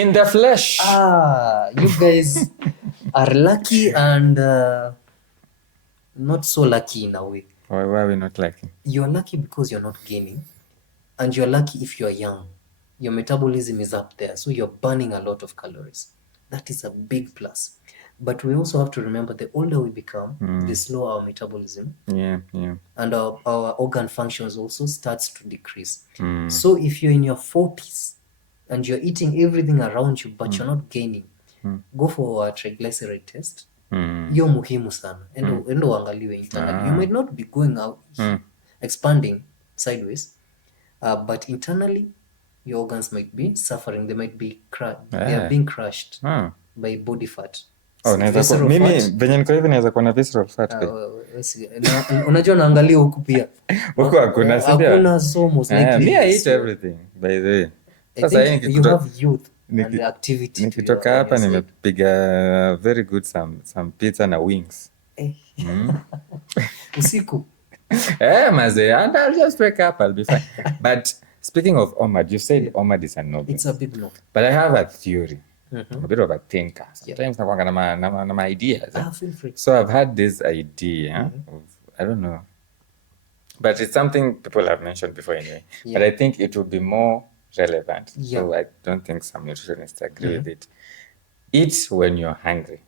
In the flesh. You guys are lucky and not so lucky in a way. Why are we not lucky? You're lucky because you're not gaining, and you're lucky if you're young. Your metabolism is up there, so you're burning a lot of calories. That is a big plus. But we also have to remember the older we become, the slower our metabolism. Yeah. And our organ functions also starts to decrease. So if you're in your 40s and you're eating everything around you, but you're not gaining, go for a triglyceride test. Hiyo muhimu sana. Endo uangaliwe internally. You might not be going out, expanding sideways, but internally, your organs might be suffering. They might be they are being crushed by body fat. Mimi venye niko hivi naweza kuwa na visceral fat. Unajua naangalia huku pia. Huku hakuna, si ndio? Hakuna, so most likely. Me, I eat everything, by the way. I think you have youth and the activity. Nikitoka hapa nimepiga very good some pizza na wings. Usiku. Maze, and I'll just wake up, I'll be fine. But speaking of OMAD, you said OMAD is a no. It's a big no. But I have a theory. A bit of a thinker. Sometimes na my ideas. Feel free. So I've had this idea of, I don't know, but it's something people have mentioned before anyway. But I think it would be more relevant. So I don't think some nutritionists agree with it. Eat when you're hungry.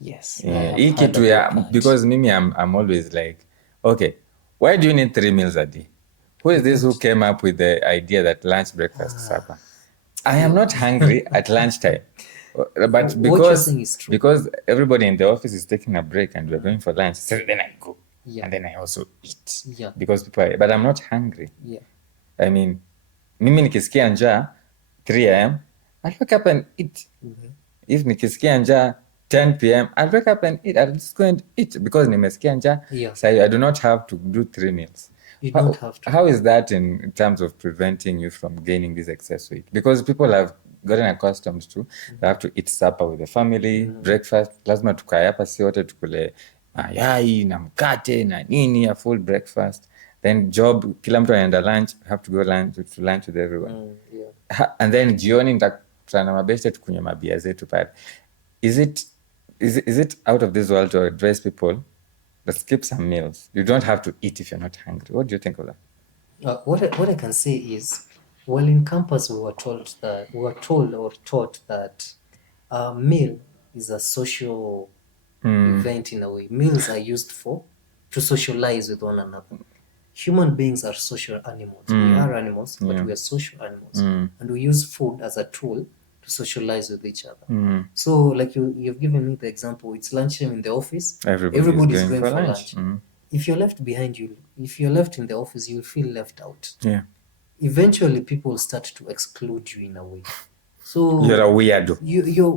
Yes. Eat it because Mimi, I'm always like, okay, why do you need 3 meals a day? Who is this who came up with the idea that lunch, breakfast, supper? I am not hungry at lunchtime. But because everybody in the office is taking a break and we're going for lunch, so then I go. And then I also eat. Because but I'm not hungry. I mean, mimi nikisikia njaa 3 a.m., I'll wake up and eat. If nikisikia njaa 10 p.m., I'll wake up and eat. I'll just go and eat because nimesikia njaa. So I do not have to do 3 meals. You don't have to. How is that in terms of preventing you from gaining this excess weight? Because people have gotten accustomed to they have to eat supper with the family, breakfast. Lazima tukae hapa si wote tukule mayai na mkate na nini, a full breakfast. Then job, kila mtu anaenda lunch, have to go to lunch with everyone. And then jioni nitakutana na mabeste tukunywe mabia zetu pale. Is it out of this world to address people? But skip some meals. You don't have to eat if you're not hungry. What do you think of that? What I can say is, well, in campus we were told or taught that a meal is a social event in a way. Meals are used to socialize with one another. Human beings are social animals. We are animals, but we are social animals, and we use food as a tool to socialize with each other. So like you've given me the example, it's lunchtime in the office, everybody's going for lunch. If you're left behind, if you're left in the office, you'll feel left out. Eventually people start to exclude you in a way. So you're a weirdo.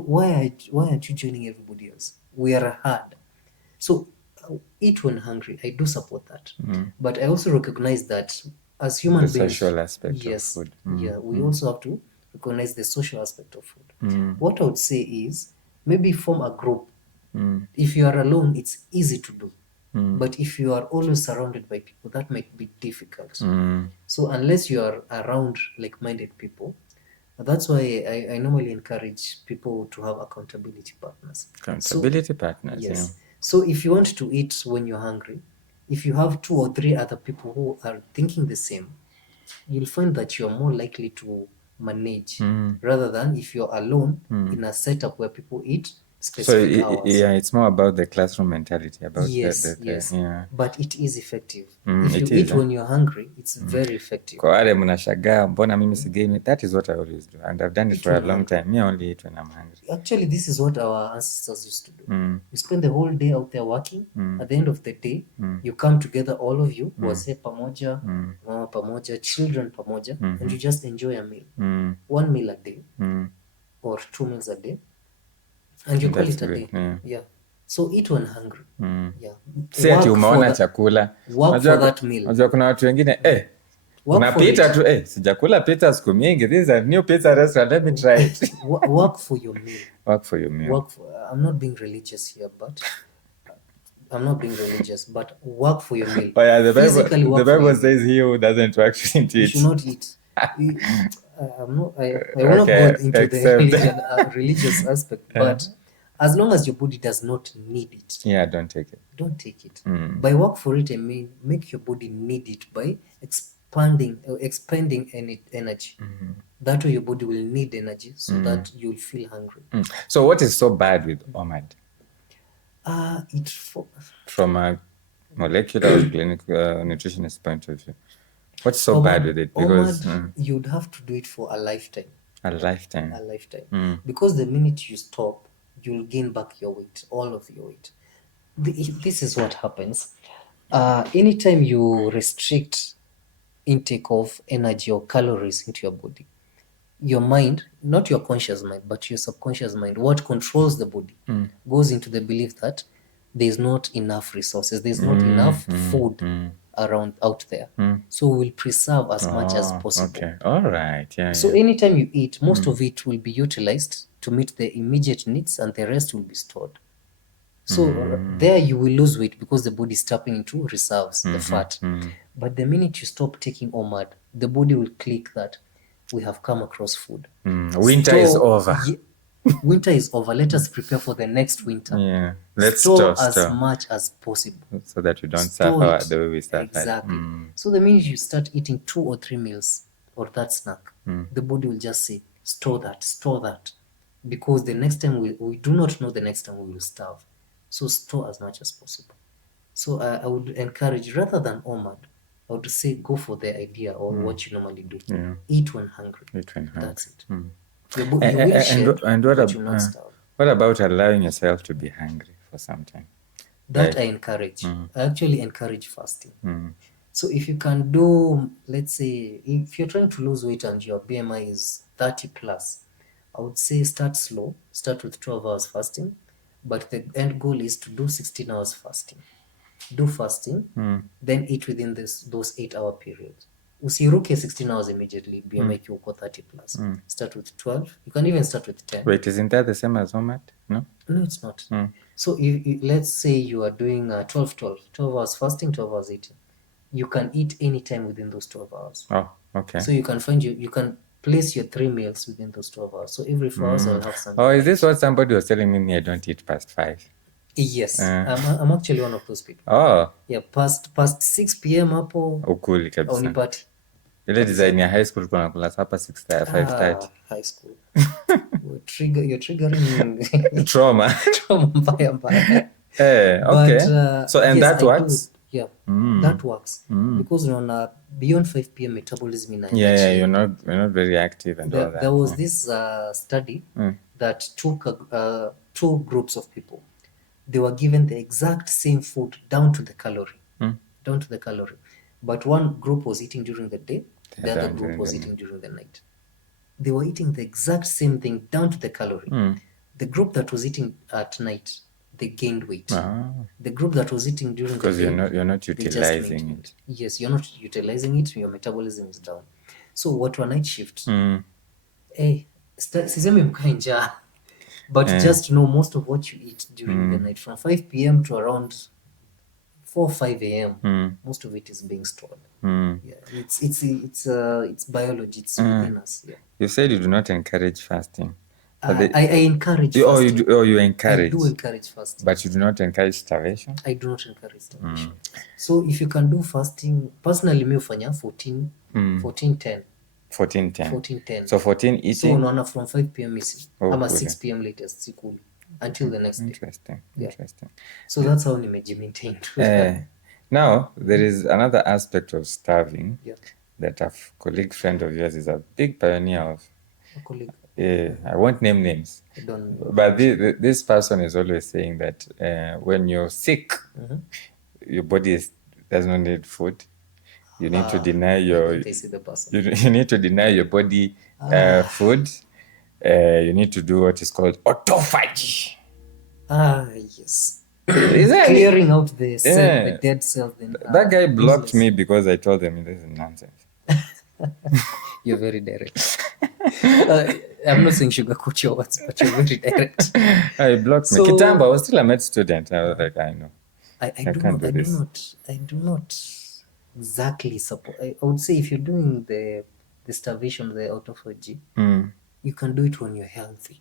Why aren't you joining everybody else? We are hard. So eat when hungry. I do support that. But I also recognize that as human beings, the social aspect of food. We also have to recognize the social aspect of food. What I would say is maybe form a group. If you are alone, it's easy to do. But if you are always surrounded by people, that might be difficult. So unless you are around like-minded people, that's why I normally encourage people to have accountability partners. Partners, yes. So if you want to eat when you're hungry, if you have 2 or 3 other people who are thinking the same, you'll find that you're more likely to manage rather than if you're alone in a setup where people eat specific hours. It's more about the classroom mentality. About yes. But it is effective. If you eat when you're hungry, it's very effective. Kwa wale mnashangaa mbona mimi sigame, that is what I always do, and I've done it for a long time. Me only eat when I'm hungry. Actually, this is what our ancestors used to do. You spend the whole day out there working. At the end of the day, you come together, all of you, wazee pamoja, mama pamoja, children pamoja, and you just enjoy a meal. 1 meal a day or 2 meals a day. And you call it a day. So eat when hungry. Si ati umeona chakula. Work for that meal. Unajua kuna watu wengine unapita tu sijakula pizza siku mingi. This is a new pizza restaurant, let me try it. Work for your meal. Work for your meal. I'm not being religious here, but work for your meal. The Bible says he who doesn't work shouldn't eat. You should not eat. I'm not, I will not go Okay, into the accept. religious aspect, but as long as your body does not need it, Yeah, don't take it. don't take it. By work for it, I mean make your body need it by expanding energy. That way your body will need energy so that you'll feel hungry. So what is so bad with OMAD It from a molecular or clinical nutritionist point of view? What's so bad with it? Because OMAD, you'd have to do it for a lifetime. a lifetime. A lifetime. Because the minute you stop, you'll gain back your weight, all of your weight. This is what happens. Anytime you restrict intake of energy or calories into your body, your mind, not your conscious mind, but your subconscious mind, what controls the body, goes into the belief that there's not enough resources, there's not enough food around out there. So we'll preserve as much as possible. Okay, all right, yeah. So anytime you eat, most of it will be utilized to meet the immediate needs and the rest will be stored. So there you will lose weight because the body is tapping into reserves, the fat. But the minute you stop taking OMAD, the body will click that we have come across food. Winter is over. Winter is over. Let us prepare for the next winter. Yeah, let's store as much as possible so that we don't suffer the way we suffer. Exactly. So the minute you start eating 2 or 3 meals or that snack, the body will just say, store that. Because the next time we do not know the next time we will starve. So store as much as possible. So I would encourage, rather than OMAD, I would say go for the idea or what you normally do. Yeah. Eat when hungry. Eat when hungry. That's it. You will shed, but you'll not starve. What about allowing yourself to be hungry for some time? That I encourage. I actually encourage fasting. So if you can do, let's say, if you're trying to lose weight and your BMI is 30 plus, I would say start slow. Start with 12 hours fasting. But the end goal is to do 16 hours fasting. Do fasting, then eat within those 8-hour periods. Usiruke 16 hours immediately, BMI uko 30 plus. Start with 12. You can even start with 10. Wait, isn't that the same as OMAD? No? No, it's not. So let's say you are doing 12 hours fasting, 12 hours eating. You can eat anytime within those 12 hours. Oh, okay. So you can you can place your 3 meals within those 12 hours. So every 4 hours I'll have something. Oh, is this what somebody was telling me? I don't eat past 5. Yes, I'm actually one of those people. Oh. Yeah, past 6 p.m. hapo ukuli kabisa. Unipati. Ile design ya high school kuna nakula hapa 5:30. High school. You're triggering trauma mbaya. Okay. But, so and yes, that works? Yeah, that works. Because on beyond 5 p.m. metabolism in yeah, you're not very active and all that. There was this study that took 2 groups of people. They were given the exact same food down to the calorie. But one group was eating during the day, the other group was eating during the night. They were eating the exact same thing down to the calorie. The group that was eating at night, they gained weight. The group that was eating during the day, because you're not utilizing it. Yes, you're not utilizing it. Your metabolism is down. So what night shift? Sisemi mkae njaa. But just know most of what you eat during the night, from 5 p.m. to around 4 5 a.m. Most of it is being stored. Yeah, it's biology. It's within us. Yeah. You said you do not encourage fasting. I encourage fasting. You encourage. I do encourage fasting. But you do not encourage starvation? I do not encourage starvation. So if you can do fasting, personally me ufanya 14-10. 14-10. So 14 eating. So unaona from 5 p.m. missing. Ama 6 p.m. latest sikuli until the next day. Interesting. So that's how maintain. Now there is another aspect of starving that a colleague friend of yours is a big pioneer of. A colleague. I won't name names. I don't know. But this person is always saying that when you're sick, your body does not need food. You need to deny your. You need to deny your body food. You need to do what is called autophagy. Yes. Clearing out the dead cells. That guy blocked me because I told him this is nonsense. You're very direct. I'm not saying sugarcoat your words, but you're very direct. He blocked me. Kitambo, I was still a med student. I was like, I know. I do not exactly support. I would say if you're doing the the starvation, the autophagy, you can do it when you're healthy.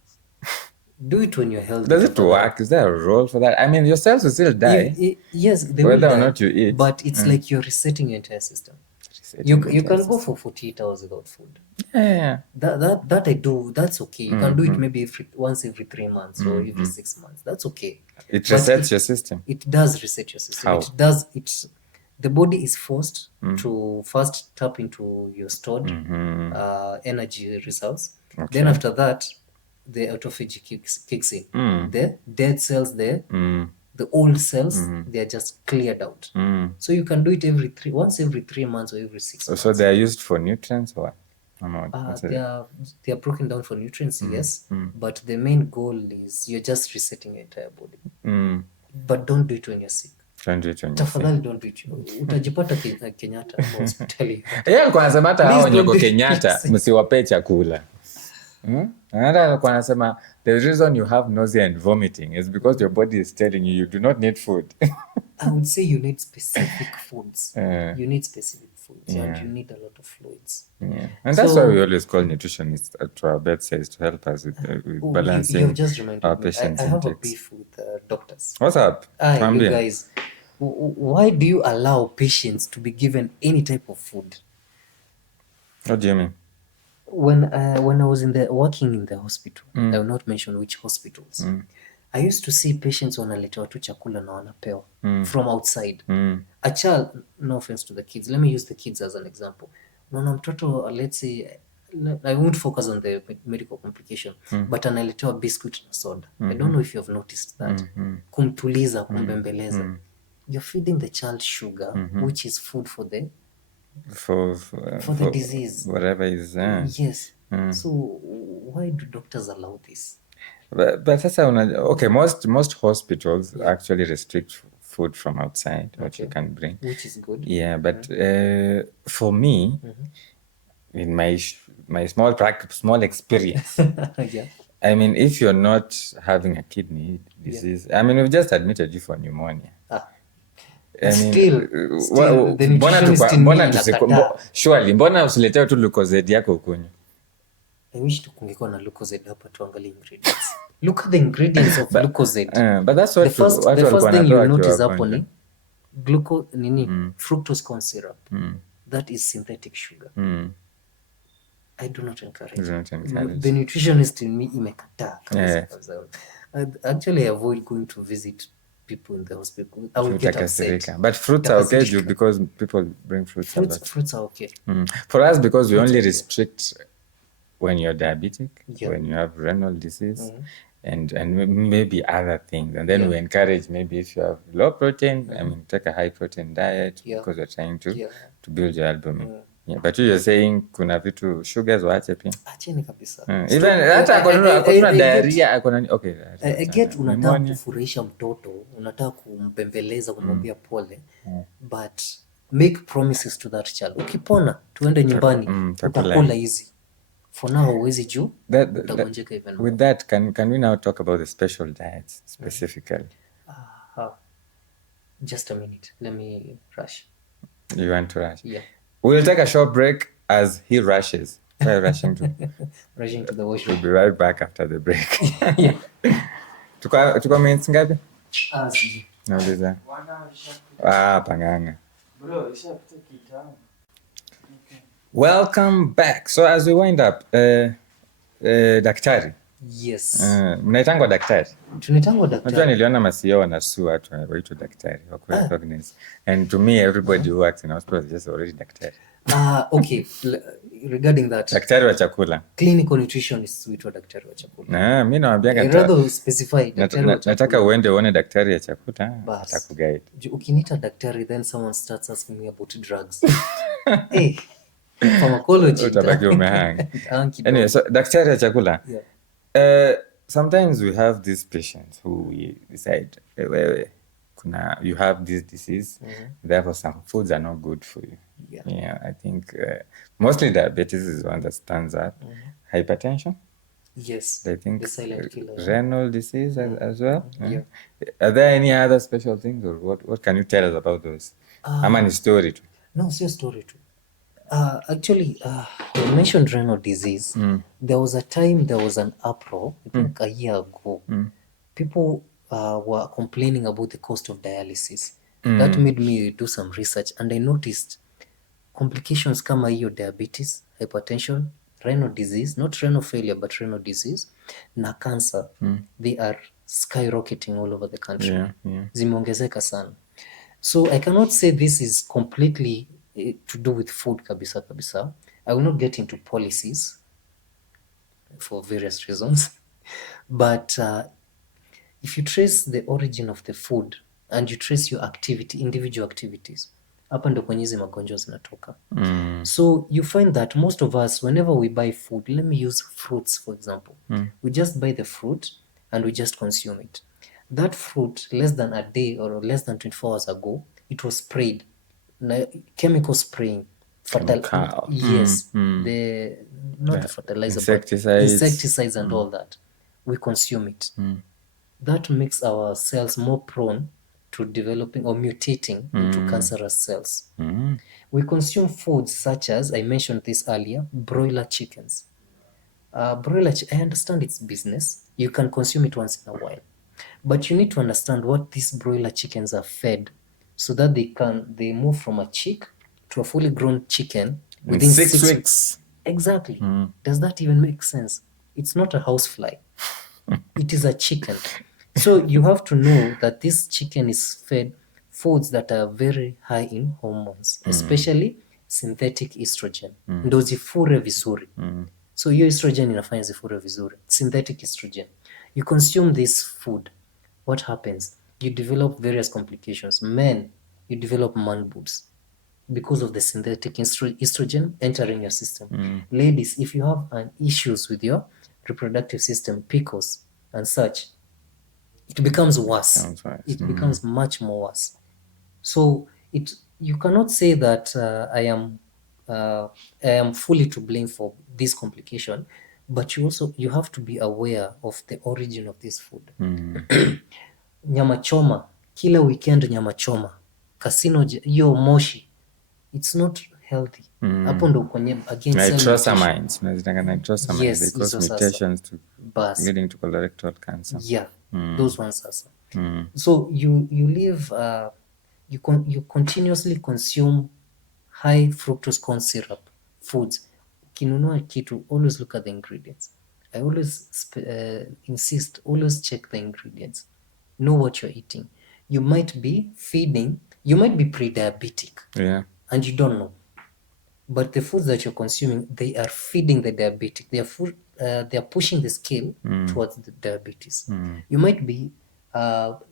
Do it when you're healthy. Does it work? Is there a role for that? I mean, your cells will still die. Yes, they whether will or die, not you eat. but it's like you're resetting your entire system. You can go for 48 hours without food. Yeah. That I do. That's okay. You can do it maybe once every 3 months or every 6 months. That's okay. It resets your system. It does reset your system. How? It does. The body is forced to first tap into your stored energy reserves. Okay. Then after that, the autophagy kicks in. The dead cells there, the old cells, they are just cleared out. So you can do it once every 3 months or every 6 months. So they are used for nutrients or what? They are broken down for nutrients, yes, but the main goal is you're just resetting your entire body. But don't do it when you're sick. Tafadhali don't do it. Utajipata Kenyatta hospitali. Yeye alikuwa anasema hata hao wenye uko Kenyatta msiwapee chakula. Hata alikuwa anasema the reason you have nausea and vomiting is because your body is telling you do not need food. I would say you need specific foods. You need specific foods and you need a lot of fluids. Yeah. And that's why we always call nutritionists to our bedsides to help us with balancing you've just reminded our me. patients' I have a intakes. beef with doctors. What's up? You guys, why do you allow patients to be given any type of food? What do you mean? When I was working in the hospital, I will not mention which hospitals. I used to see patients wanaletewa tu chakula na wanapewa from outside. A child, no offense to the kids, let me use the kids as an example. Unaona mtoto, let's say, I won't focus on the medical complication, but analetewa biscuit na soda. I don't know if you have noticed that. Kumtuliza, kumbembeleza. You're feeding the child sugar, which is food for the disease. Whatever is there. Yes. So why do doctors allow this? But sasa okay, most hospitals actually restrict food from outside, what you can bring. Which is good. Yeah, but for me, in my small experience, I mean, if you're not having a kidney disease, I mean, we've just admitted you for pneumonia. I mean, still the nutritionist in me inakataa. Surely, mbona usiletewe tu Lucozade yako ukunywe? I wish tukungekuwa na Lucozade hapa tuangalie ingredients. Look at the ingredients of Lucozade. But that's what the first thing you notice hapo ni fructose corn syrup. That is synthetic sugar. I do not encourage. The nutritionist in me imekataa. Actually, I avoid going to visit people in the hospital. I will get upset. But fruits are okay because people bring fruits. Fruits are okay. For us, because we only restrict when you're diabetic, when you have renal disease, and maybe other things. And then we encourage maybe if you have low protein, I mean, take a high protein diet because we're trying to build your albumin. Yeah, but you're saying kuna vitu sugars waache pia. Acheni kabisa. Even hata kuna diarrhea, okay. I get unataka kufurahisha mtoto, unataka kumbembeleza, kumwambia pole, but make promises to that child. Ukipona tuende nyumbani, utakula hizi. For now, huwezi juu, utagonjeka even. With that, can we now talk about the special diets specifically? Just a minute. Let me rush. You want to rush? Yeah. We'll take a short break as he rushes. Where rushing to? Rushing to the washroom. We'll be right back after the break. Tuko minutes ngapi? Siji. Nauliza. Panganga. Bro, ishapita kitambo. Welcome back. So as we wind up, daktari. Yes. Mnaitangwa daktari? Tunaitangwa daktari. Najua niliona masio wanasu watu waitwa daktari. Recognize. And to me, everybody who works in hospital is just already daktari. Okay. Regarding that. Daktari wa chakula. Clinical nutritionist huitwa daktari wa chakula. Mimi nawaambianga rather specify daktari wa chakula. Nataka uende uone daktari ya chakula, atakuguide. Ukiniita daktari, then someone starts asking me about drugs. Hey. Pharmacology. Utabaki umehang. Anyway, so daktari ya chakula. Sometimes we have these patients who we decide, you have this disease, therefore some foods are not good for you. Yeah, I think mostly diabetes is one that stands out. Hypertension. Yes. I think the silent killer. Renal disease as well. Yeah. Are there any other special things, or what can you tell us about those? Ama ni story too? No, sio story too. Actually, you mentioned renal disease. There was a time there was an uproar, I think a year ago. People were complaining about the cost of dialysis. That made me do some research, and I noticed complications kama hiyo diabetes, hypertension, renal disease, not renal failure but renal disease na cancer, they are skyrocketing all over the country. Zimeongezeka sana. So I cannot say this is completely to do with food kabisa kabisa. I will not get into policies for various reasons. But if you trace the origin of the food and you trace your activity, individual activities, hapa ndo kwenye hizi magonjwa zinatoka. So you find that most of us, whenever we buy food, let me use fruits for example, we just buy the fruit and we just consume it. That fruit, less than a day or less than 24 hours ago, it was sprayed, chemical spraying, yes, the not fertilizer, insecticides and all that. We consume it. That makes our cells more prone to developing or mutating into cancerous cells. We consume foods such as, I mentioned this earlier, broiler chickens. I understand its business. You can consume it once in a while. But you need to understand what these broiler chickens are fed so that they move from a chick to a fully grown chicken within 6 weeks. Exactly. Does that even make sense? It's not a housefly. It is a chicken. So you have to know that this chicken is fed foods that are very high in hormones, especially synthetic estrogen. Ndo zifure vizuri. So hiyo estrogen inafanya zifure vizuri. Synthetic estrogen. You consume this food. What happens? You develop various complications. Men, you develop man boobs because of the synthetic estrogen entering your system. Ladies, if you have issues with your reproductive system, PCOS and such, it becomes worse. It becomes much more worse. So you cannot say that I am fully to blame for this complication, but you have to be aware of the origin of this food. Nyama choma, kila weekend nyama choma, casino hiyo moshi, it's not healthy. Hapo ndo kwenye again nitrosamines, unazitanga nitrosamines, yes, they cause mutations to leading to colorectal cancer. Yeah, those ones sasa. So you live you continuously consume high fructose corn syrup foods. Ukinunua kitu, always look at the ingredients. I always insist, always check the ingredients. Know what you're eating. You might be pre-diabetic, and you don't know. But the foods that you're consuming, they are feeding the diabetic. They are pushing the scale towards the diabetes. You might be,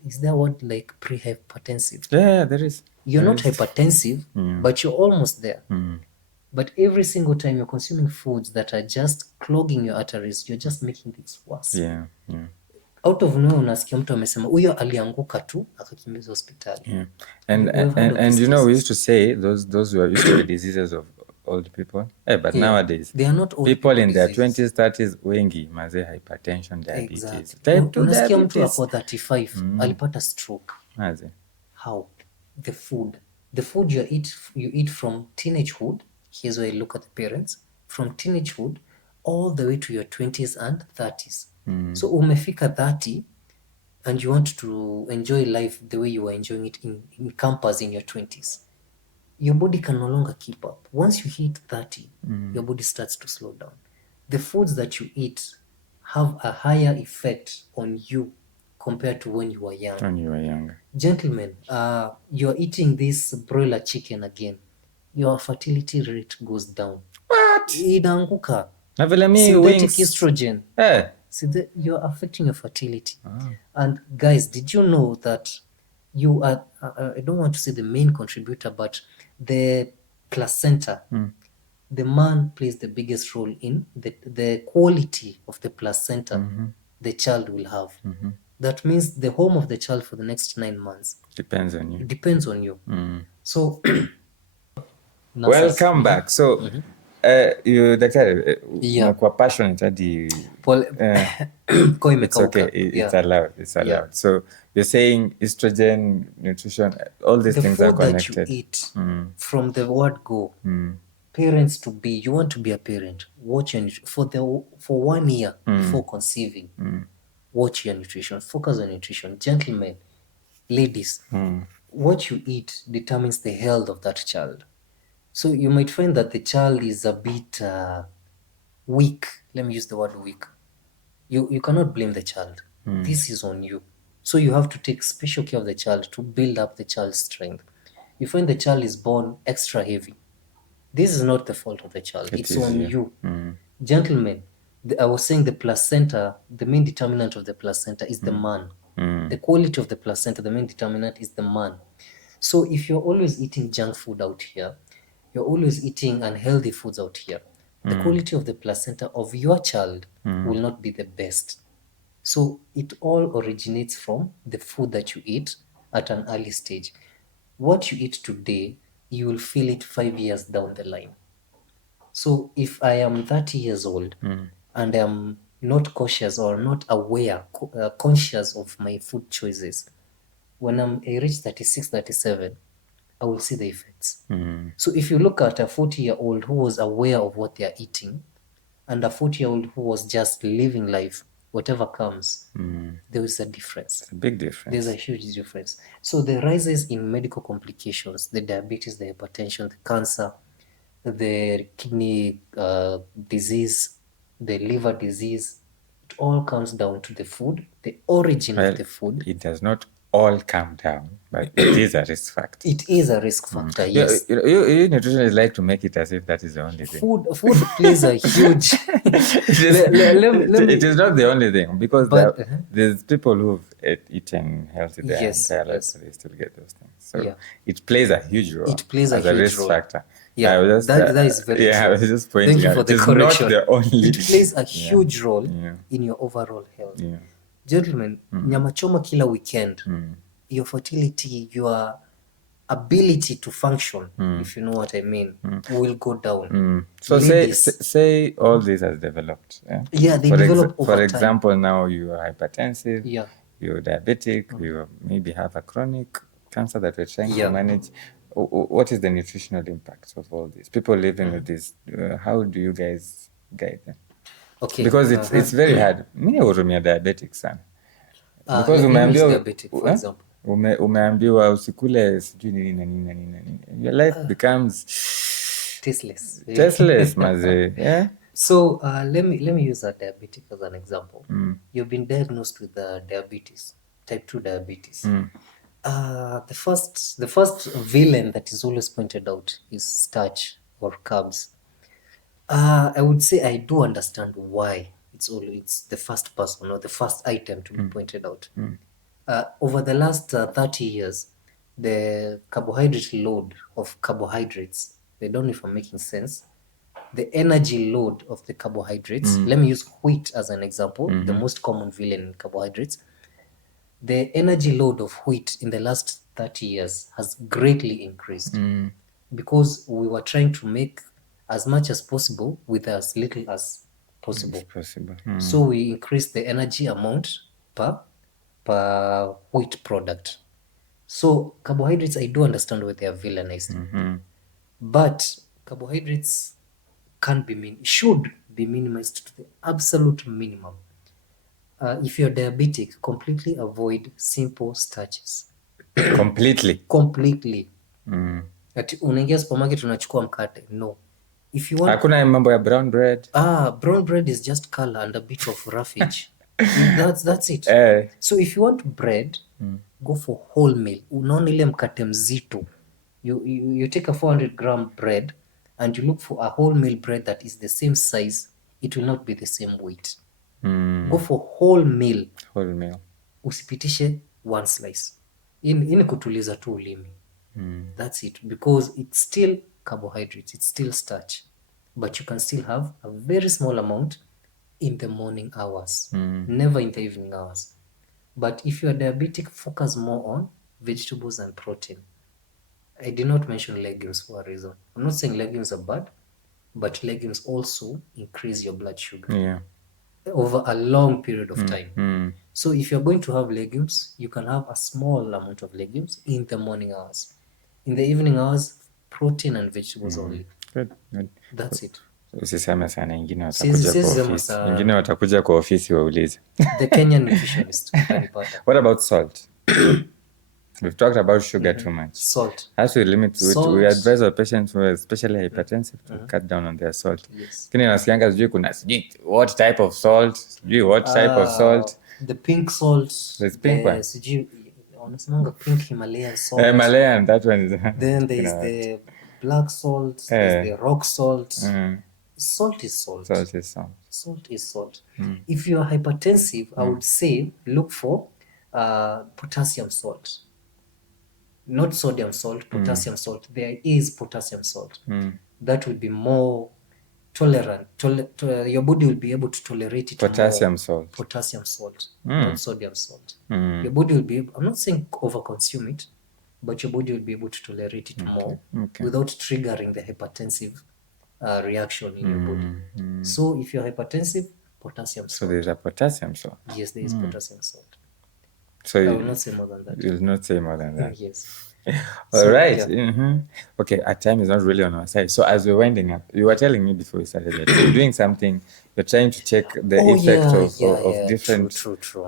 is there a word like pre-hypertensive? Yeah, there is. You're not hypertensive, but you're almost there. But every single time you're consuming foods that are just clogging your arteries, you're just making things worse. Yeah. Out of nowhere unasikia mtu amesema huyo alianguka tu akakimbizwa hospitali. And you know, we used to say those were used to be diseases of old people. But nowadays they are not old people in their 20s, 30s, wengi maze hypertension, diabetes. Exactly. Type 2 unasikia mtu diabetes. ako 35 alipata stroke. Maze. How? The food you eat from teenagehood. Here's where you look at the parents. From teenagehood all the way to your 20s and 30s. So umefika 30 and you want to enjoy life the way you were enjoying it in campus in your 20s. Your body can no longer keep up. Once you hit 30, your body starts to slow down. The foods that you eat have a higher effect on you compared to when you were young. When you were younger. Gentlemen, you're eating this broiler chicken again. Your fertility rate goes down. What? Inaanguka. Synthetic estrogen. You're affecting your fertility. And guys, did you know that you are, I don't want to say the main contributor, but the placenta, the man plays the biggest role in the quality of the placenta the child will have. That means the home of the child for the next 9 months depends on you. It depends on you. So welcome back. So you daktari, unakuwa passionate hadi it's okay, it's allowed. So you're saying estrogen, nutrition, all these things are connected. The food that you eat from the word go, parents to be, you want to be a parent, watch your for 1 year before conceiving. Watch your nutrition, focus on nutrition. Gentlemen, ladies, what you eat determines the health of that child. So you might find that the child is a bit weak. Let me use the word weak. You cannot blame the child. This is on you. So you have to take special care of the child to build up the child's strength. You find the child is born extra heavy. This is not the fault of the child. It's on you. Gentlemen, I was saying the placenta, the main determinant of the placenta is the man. The quality of the placenta, the main determinant is the man. So if you're always eating junk food out here, you're always eating unhealthy foods out here, the quality of the placenta of your child will not be the best. So it all originates from the food that you eat at an early stage. What you eat today, you will feel it 5 years down the line. So if I am 30 years old and I'm not cautious or not aware, conscious of my food choices, when I reach 36, 37, I will see the effects. So if you look at a 40-year-old who was aware of what they are eating and a 40-year-old who was just living life, whatever comes, there is a difference. It's a big difference. There's a huge difference. So the rises in medical complications, the diabetes, the hypertension, the cancer, the kidney disease, the liver disease, it all comes down to the food, the origin of the food. It does not all come down, but it is a risk factor. It is a risk factor, yes. You nutritionists like to make it as if that is the only thing. Food plays a huge... It is not the only thing, because there's people who've eaten healthy their entire lives, so they still get those things. So it plays a huge role. It plays as a a huge risk role. factor. Yeah, that is very true. I was just pointing Thank you out for the it is correction. not the only. It plays a huge role in your overall health. Gentlemen, nyama choma kila weekend, your fertility, your ability to function, if you know what I mean, will go down. So say all this has developed. Yeah, they develop over For time. example, now you are hypertensive, you're diabetic, you maybe have a chronic cancer that we're trying to manage. What is the nutritional impact of all this? People living with this, how do you guys guide them? Okay. Because it's very hard. Mimi hurumia diabetic sana. Because umeambiwa usikule sijui nini na nini na nini na nini. Your life becomes tasteless mazee. Yeah. So let me use a diabetic as an example. You've been diagnosed with diabetes, type 2 diabetes. The first villain that is always pointed out is starch or carbs. I would say I do understand why it's the first person or the first item to be pointed out. Over the last 30 years, the carbohydrate load of carbohydrates, I don't know if I'm making sense, the energy load of the carbohydrates, let me use wheat as an example, the most common villain in carbohydrates. The energy load of wheat in the last 30 years has greatly increased because we were trying to make as much as possible with as little as possible. So we increased the energy amount per wheat product. So carbohydrates, I do understand why they are villainized. But carbohydrates should be minimized to the absolute minimum. If you're diabetic, completely avoid simple starches. Completely. Ati unaingia supermarket unachukua mkate. No. If you want, hakuna mambo ya brown bread. Brown bread is just color and a bit of roughage. That's it. So if you want bread, go for wholemeal. Unaona ile mkate mzito. You take a 400-gram bread and you look for a wholemeal bread that is the same size. It will not be the same weight. Go for wholemeal. Usipitishe one slice. Ini kutuliza tu ulimi. That's it. Because it's still carbohydrates. It's still starch. But you can still have a very small amount in the morning hours. Never in the evening hours. But if you are diabetic, focus more on vegetables and protein. I did not mention legumes for a reason. I'm not saying legumes are bad, but legumes also increase your blood sugar over a long period of time. So if you're going to have legumes, you can have a small amount of legumes in the morning hours. In the evening hours, protein and vegetables only. Good, good. That's it. Usiseme sana, ingine Siwezi watakuja kwa sema ofisi. sana. Ingine watakuja kwa ofisi waulize. The Kenyan Nutritionist utanipata. What about salt? We've talked about sugar too much. Salt. As we limit, Salt. we advise our patients who are especially hypertensive to cut down on their salt. Yes. Lakini nasikianga sijui kuna sijui what type of salt, sijui what type of salt. The pink salt. There's pink one. Sijui wanasemanga pink Himalayan salt. Himalayan, that one is. Then there is the black salt, there's the rock salt. Salt is salt. Salt is salt. Salt is salt. If you are hypertensive, I would say look for potassium salt. Not sodium salt, potassium salt. There is potassium salt. That would be more tolerant. Your body will be able to tolerate it Potassium more. salt. Potassium salt, not sodium salt. Your body will be able, I'm not saying overconsume it, but your body will be able to tolerate it more without triggering the hypertensive reaction in your body. So if you're hypertensive, potassium salt. So there's a potassium salt. Yes, there is potassium salt. So I will not say more than that. You'll not say more than that. Yes. All right. Yeah. Okay, our time is not really on our side. So as we're winding up, you were telling me before we started that you're doing something, you're trying to check the effect of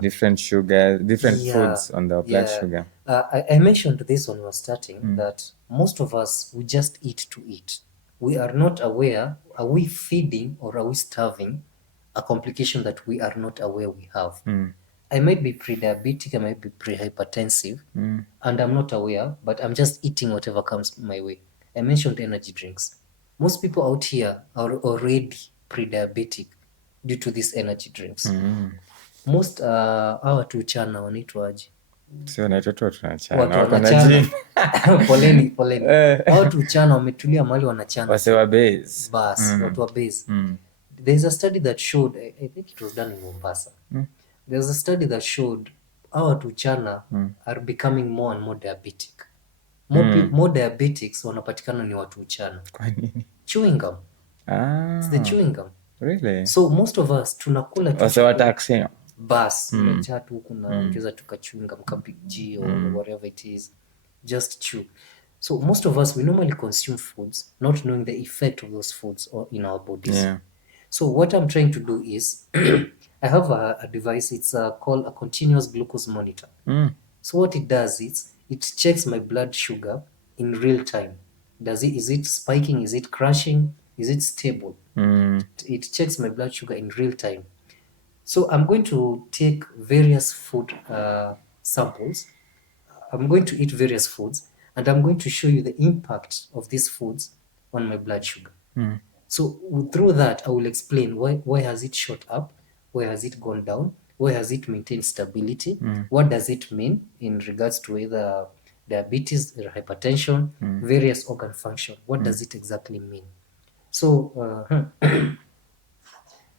different sugar, different foods on the blood sugar. I mentioned this when we were starting, that most of us, we just eat to eat. We are not aware, are we feeding or are we starving a complication that we are not aware we have? I might be pre-diabetic, I might be pre-hypertensive, and I'm not aware, but I'm just eating whatever comes my way. I mentioned energy drinks. Most people out here are already pre-diabetic due to these energy drinks. Most hawa tu chana wanaitwaje? Sio na watoto tunachana. Watu wanachana. Poleni. Hawa tu chana wametulia mahali wanachana. Wase wa base. Watu wa base. There's a study that showed, I think it was done in Mombasa. There's a study that showed our two chana are becoming more and more diabetic. More diabetics wanapatikana ni watu chana. Kwa nini? Chewing gum. It's the chewing gum. Really? So most of us tunakula tu. Wase wa taxi. Bas, umejaa tu kuna ongeza tuka chewing gum ka Big G or whatever it is. Just chew. So most of us, we normally consume foods not knowing the effect of those foods in our bodies. Yeah. So what I'm trying to do is I have a device, it's called a continuous glucose monitor. So what it does is it checks my blood sugar in real time. Is it spiking? Is it crashing? Is it stable? It checks my blood sugar in real time. So I'm going to take various food samples. I'm going to eat various foods and I'm going to show you the impact of these foods on my blood sugar. So through that, I will explain why has it shot up? Where has it gone down? Where has it maintained stability? What does it mean in regards to either diabetes or hypertension, various organ function? What does it exactly mean? So,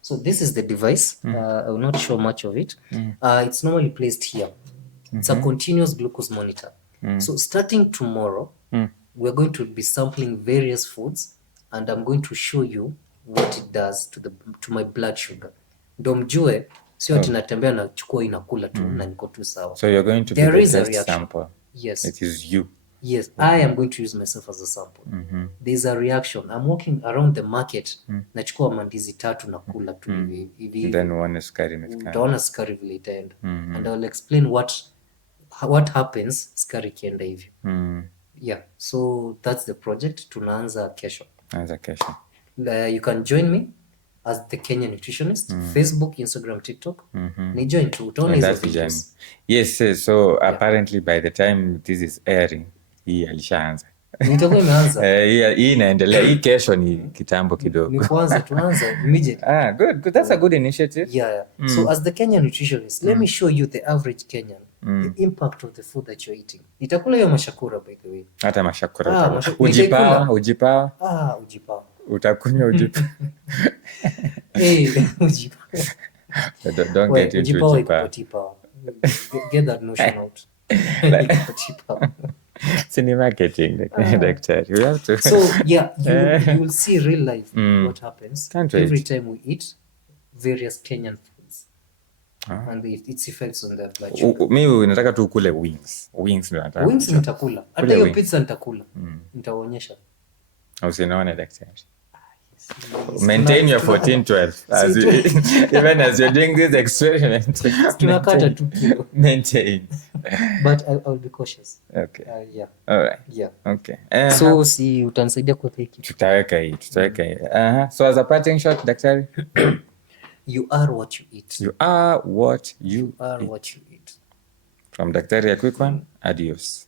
so this is the device. I will not show much of it. It's normally placed here. It's a continuous glucose monitor. So starting tomorrow, we're going to be sampling various foods and I'm going to show you what it does to my blood sugar. Ndo mjue sio ati natembea na chukua inakula tu na niko tu sawa. So you're going to be the test sample. Yes. It is you. Yes, I am going to use myself as a sample. There's a reaction. I'm walking around the market, nachukua mandizi 3 na kula tu hivi. Then one sukari imefikana. Utaona sukari vile itaenda. And I'll explain what happens sukari kienda hivi. Yeah, so that's the project. Tunaanza kesho. You can join me as the Kenyan Nutritionist, Facebook, Instagram, TikTok. Ni join tu, utaona hizo videos. Yes, so apparently by the time this is airing, hii alishaanza. Nitakuwa imeanza. Hii inaendelea, hii kesho ni kitambo kidogo. Ni tunaanza immediately. Good. That's a good initiative. Yeah. So as the Kenyan Nutritionist, let me show you the average Kenyan. The impact of the food that you're eating. Nitakula hiyo mashakura by the way. Hata mashakura. Ujipawa. Ujipawa. Utakunywa ujipawa. Ujipawa. Don't get into ujipawa. Get that notion out. Ujipawa. It's marketing, Daktari. We have to. So yeah, you will see real life what happens every time we eat various Kenyan foods. And its effects on the blood sugar. Mimi nataka tu ukule wings. Wings ndio nataka. Wings nitakula. Hata hiyo pizza nitakula. Nitaonyesha. Usinaone daktari. Yes, Maintain your 14-12 as even as you're doing this experiment. tunakata 2 kilo. Maintain. But I'll be cautious. Okay. Yeah. All right. Yeah. Okay. So si utanisaidia kuweka hiki. Tutaweka hii. So as a parting shot, daktari. You are what you eat. You are what you are eat. what you eat. From Daktari A Quick One, adios.